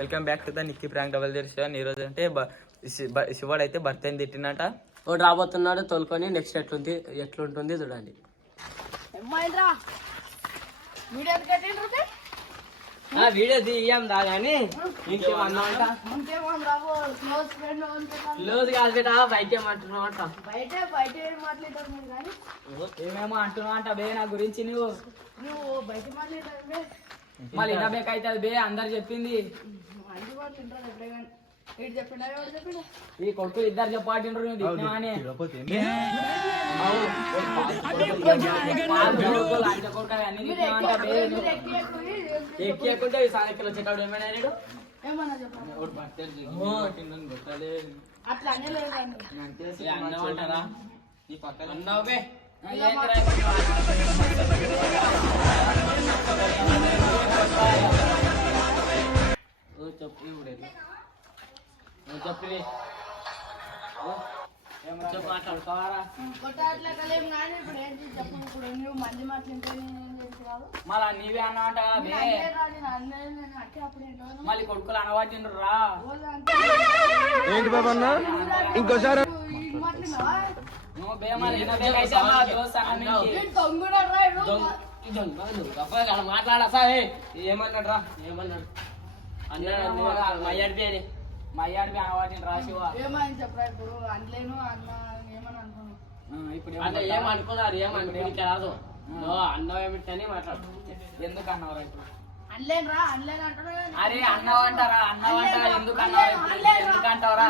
Welcome back to the Nikki prank double zero. ఈ రోజు అంటే శివాడు అయితే భర్తని తిట్టినట. ఒకటి రాబోతున్నాడు తోలుకొని. నెక్స్ట్ ఎట్లుంటుంది చూడండి. వీడియో తీయం దా కానీ క్లోజ్ కాదు బేటా, బయట ఏమంటున్నావు అంట. ఏమేమో అంటున్నావు అంట బే నా గురించి. నువ్వు బయట మాట్లాడే మళ్ళీ వినబేకైతే బే అందరు చెప్పింది. ఈ కొడుకులు ఇద్దరు చెప్పాటిండ్రు నువ్వు దిగినావని. ఎక్కియకుంటే సాయంత్రం చెట్టాడు ఏమైనా అన్నమంటారా ఈ పక్కన అన్నావు బే. చెప్పు చెప్పి మళ్ళా నీవే అన్నమాట మళ్ళీ కొడుకులు అనవాటిండ్రు రా. ఏంటి బాబా అన్న ఇంకోసారి మాట్లాడా ఏమన్నాడు రా ఏమన్నాడు అన్నాడు మయ్యాడిపి అని మయ్యాడిపి అనవాటిని రాసివా ఏమని చెప్పరా ఇప్పుడు అనలేను అన్న ఏమని అనుకున్నాను. ఇప్పుడు అంటే ఏమనుకున్నారు ఏమనుకుని రాదు అన్నం ఏమిటని మాట్లాడు. ఎందుకు అన్నవరా ఇప్పుడు అనలేనురా అనలేను అంటారు. అరే అన్నవంటారా అన్నవంటారా ఎందుకు అన్నవరా ఎందుకు అంటావరా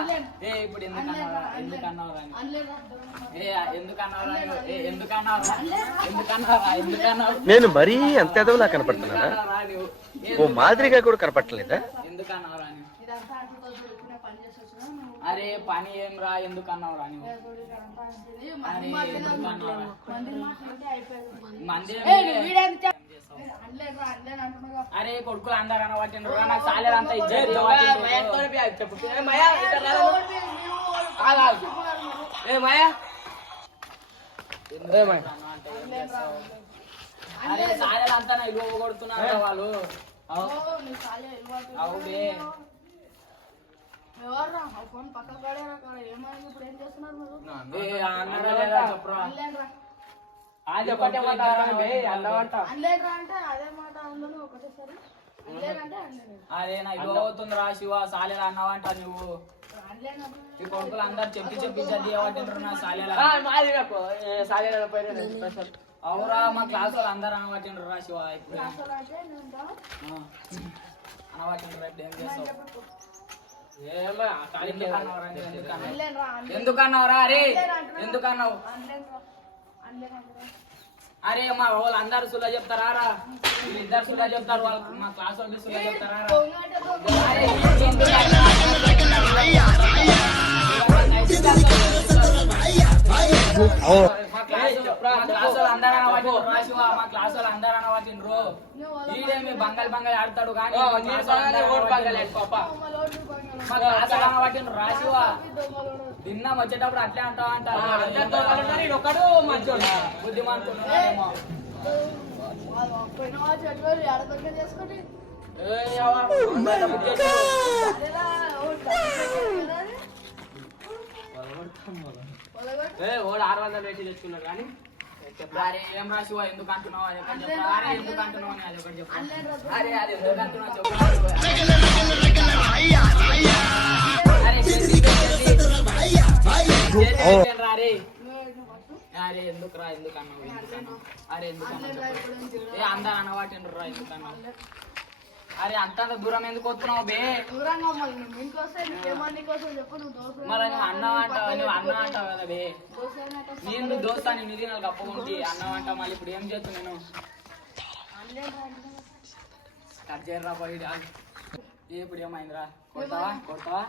ఇప్పుడు ఎందుకు అన్నవరా ఎందుకు అన్నవరా ఎందుకు అన్నవరా ఎందుకు అన్నవరా ఎందుకు అన్నవరా ఎందుకు అన్నవరా నేను మరీ అంత ఎదవలా కనపడుతున్నా? ఓ మాదిరిగా కూడా కనపడలేదా? ఎందుకు అన్నవరా అరే పని ఏం రా ఎందుకు అన్నవరా మంది అరే కొడుకులు అందరు అనవాటిండ్రు నాకు సాలేరు అంతా ఇచ్చేది. అరే సాలేరు అంతా ఇల్లు కొడుతున్నారు వాళ్ళు. అవునే అరే నా ఇల్లు అవుతుంది రా శివ సాలేరు అన్నావంట నువ్వు. ఈ కొడుకులు అందరు చెప్పి చెప్పి చదివాటిండ్రు నా సాలేరు. అవురా మా క్లాస్ వాళ్ళు అందరు అనవాటిండ్రు రా శివ. ఇప్పుడు అనవాటిండ్రు ఏం చేస్తావు? ఎందుకు అన్నావురా అరే ఎందుకు అన్నావు? అరే మా వాళ్ళు అందరు సుల్లా చెప్తారా రా వీళ్ళిద్దరు సుల్లా చెప్తారు. వాళ్ళు మా క్లాస్ వాళ్ళు సుల్లా చెప్తారా రా. మా క్లాస్ వాళ్ళు అందరూ అనవాటిండ్రు. ఈడేమి బంగాల్ బంగాల్ ఆడతాడు కానీ మా క్లాస్ వాళ్ళు అనవాటిండ్రు రాశివా. తిన్నా వచ్చేటప్పుడు అట్లే అంటావా అంటారు. ఒకడు మంచోడు బుద్ధిమంతుడు. ఓడు 600 పెట్టి తెచ్చుకున్నారు కానీ ఏం రాసివా ఎందుకు అంటున్నావు అది ఒకటి చెప్పు. అరే ఎందుకు అంటున్నావు అని అది ఒకటి చెప్పు. అరే అది ఎందుకు అంటున్నావు చెప్పు. అరే ఎందుకు రా ఎందుకు అన్నావు అరే ఎందుకు అన్నావు అందరు అనవాటిండ్రు రా ఎందుకు అన్నావు. అరే అంత దూరం ఎందుకు వస్తున్నావు బే? మరి నువ్వు అన్నం అంటావు నువ్వు అన్నం అంటావు కదా బే. నేను దోస్తా నేను ఇది నాకు అప్పగుంటి అన్నం అంటావు. మళ్ళీ ఇప్పుడు ఏం చేస్తాను నేను కట్ చేయరా పోయి. ఇప్పుడు ఏమైందిరా కొడతావా కొడతావా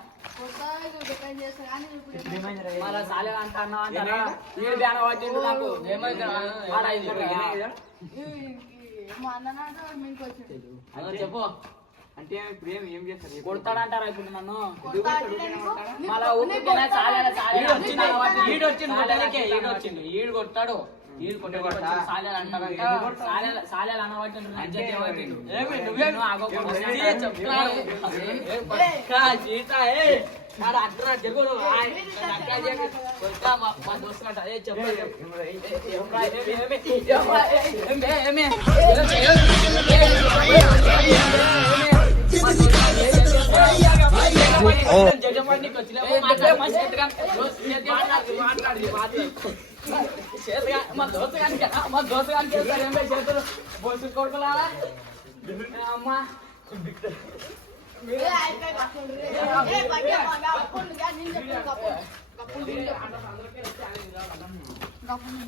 మళ్ళా సాలే అంట అన్నావు అంటారా? వీడు బ్యాన్ వచ్చిండు నాకు చెప్పు. అంటే ఇప్పుడు ఏం చేస్తారు కొడతాడంటారా ఇప్పుడు నన్ను? మళ్ళా ఈడు కొడతాడు ఈ కొట్టేవాడు సాలేలు అంటారంట సాలేలు అనబట్టి నువ్వు ఆగోకుండా మా దోస్తు అంట మా దోస్తు కానీ చేతులు బోసు కొడుకులా అమ్మా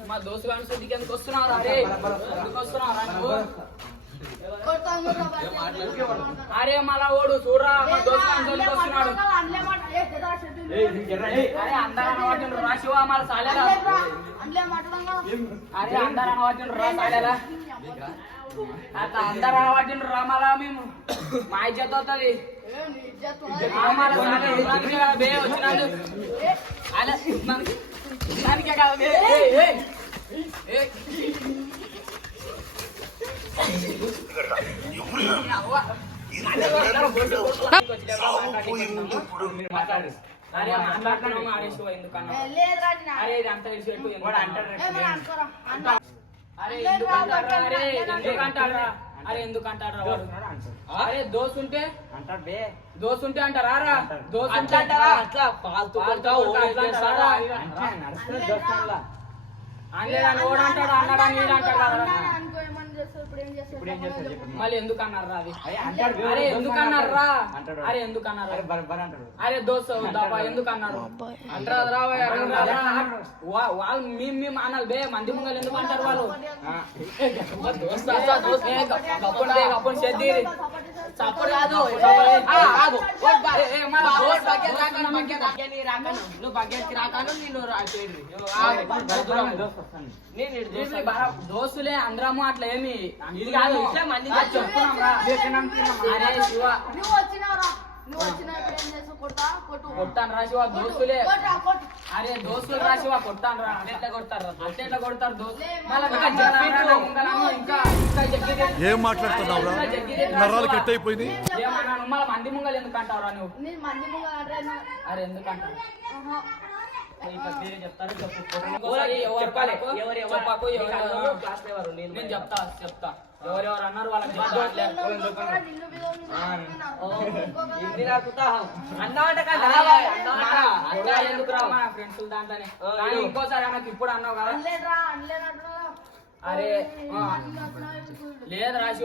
మా దోస్తు కానీ సిద్ధికి ఎందుకు వస్తున్నావురా అరే ఎందుకు వస్తున్నావురా నువ్వు అరే మళ్ళా ఓడు చూడరా మా దోస్తు కానీ వస్తున్నాడు అరే అందరూ అనబట్టిండ్రు రా శివ మళ్ళీ సాలేరా అరే అందరూ అనబట్టిండ్రు రా సాలేరా అట్లా అందరూ అనబట్టిండ్రు రా మళ్ళా మేము మా ఇజ్జత్ అవుతుంది వచ్చినాడు అలా దానికే కాదు అరే మాట్లాడుతున్నాము ఆడేసి ఎందుకన్నా అరే ఇది అంతా తెలిసి అరే ఎందుకంటారా అరే ఎందుకంటారా వాడు అరే దోస్తు ఉంటే దోస్తు ఉంటే అంటారా రా దోస్తు ఉంటే అంటారా అట్లా అనలేదని ఓడు అంటాడు అన్నాడని వీడు అంటాడు మళ్ళీ ఎందుకు అన్నారా అది అరే ఎందుకు అన్నారా అరే ఎందుకు అన్నారు అరే దోస్తు ఎందుకు అన్నారు అంటారు వాళ్ళు మేము అనాలి బే మంది ముంగలు ఎందుకు అంటారు వాళ్ళు అప్పుడు చేతి చప్పుడు కాదు నువ్వు బగ్గెత్తి రాకాను దోస్తులే అందరము అట్లా ఏమి ఇది కాదు చెప్తున్నాం అరే శివ కొట్టాను రా శివ దోస్తులే అరే దోస్తులు రా శివ కొట్టాను రా అట్లా కొడతారు అట్లా కొడతారు దోస్తులు ఇంకా ఏం మాట్లాడుతున్నావు నరాలు కట్ అయిపోయింది ఏమన్నా మళ్ళీ మంది ముంగలు ఎందుకు అంటావురా నువ్వు అరే ఎందుకు అంటావు నేను చెప్తా ఎవరెవరు అన్నారు వాళ్ళకి ఎందుకు రా మా ఫ్రెండ్స్ దాంట్లోనే కానీ ఇంకోసారి నాకు ఇప్పుడు అన్నావు కదా అరే లేదు రాసి